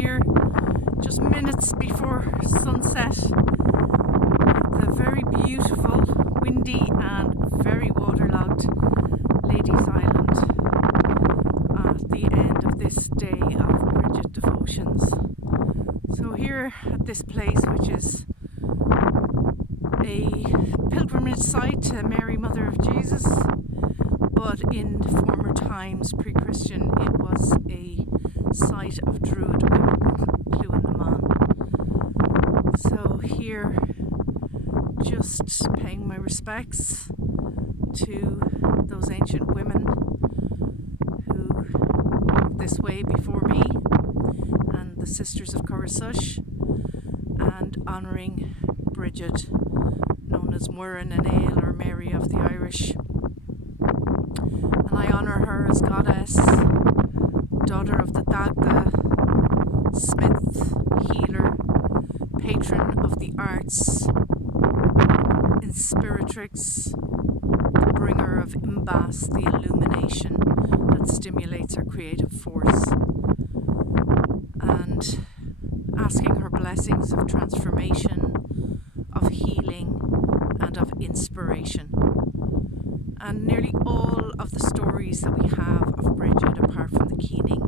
here just minutes before sunset. The very beautiful, windy and very waterlogged Ladies Island at the end of this day of Bhríde devotions. So here at this place, which is a pilgrimage site to Mary, Mother of Jesus, but in former times, pre-Christian, it was a site of Druid women, so here, just paying my respects to those ancient women who walked this way before me, and the Sisters of Coruscant, and honouring Bhríde, known as Muireann and Ale, or Mary of the Irish. And I honour her as goddess, daughter of the Dagda, smith, healer, patron of the arts, inspiratrix, the bringer of imbas, the illumination that stimulates our creative force, and asking her blessings of transformation, of healing, and of inspiration. And nearly all of the stories that we have of Bhríde, apart from the Keening,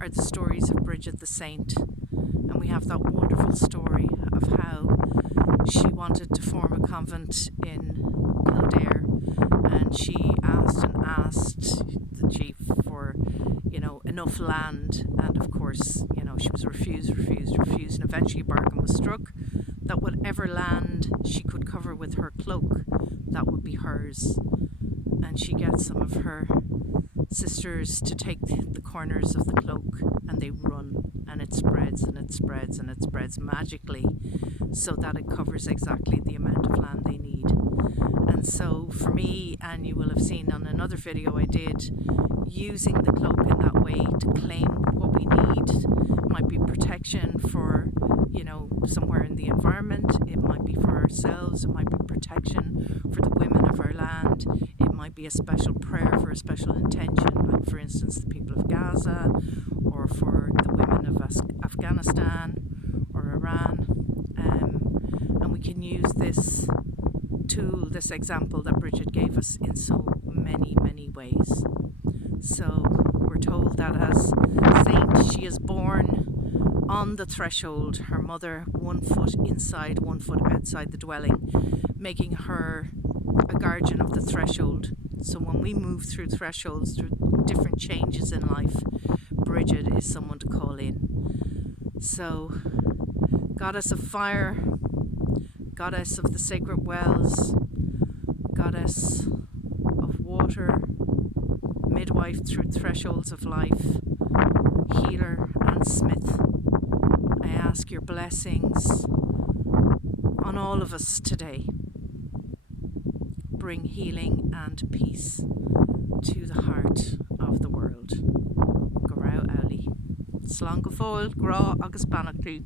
are the stories of Bhríde the Saint. And we have that wonderful story of how she wanted to form a convent in Kildare, and she asked the chief for, enough land, and of course, she was refused, and eventually a bargain was struck that whatever land she could cover with her cloak, that would be hers. And she gets some of her sisters to take the corners of the cloak, and they run, and it spreads and it spreads and it spreads magically, so that it covers exactly the amount of land they need. And so for me, and you will have seen on another video I did, using the cloak in that way to claim what we need. It might be protection for, somewhere in the environment. It might be for ourselves. It might be protection for the women of our land. It might be a special prayer for a special intention, like for instance the people of Gaza, or for the women of Afghanistan or Iran. And we can use this tool, this example that Bhríde gave us in so many, many ways. So we're told that as saint, she is born on the threshold, her mother 1 foot inside, 1 foot outside the dwelling, making her a guardian of the threshold. So when we move through thresholds, through different changes in life, Bhríde is someone to call in. So, goddess of fire, goddess of the sacred wells, goddess of water, midwife through thresholds of life, healer and smith, I ask your blessings on all of us today. Bring healing and peace to the heart of the world. Go raibh Auli. Slán go fóill, grá agus beannacht tú.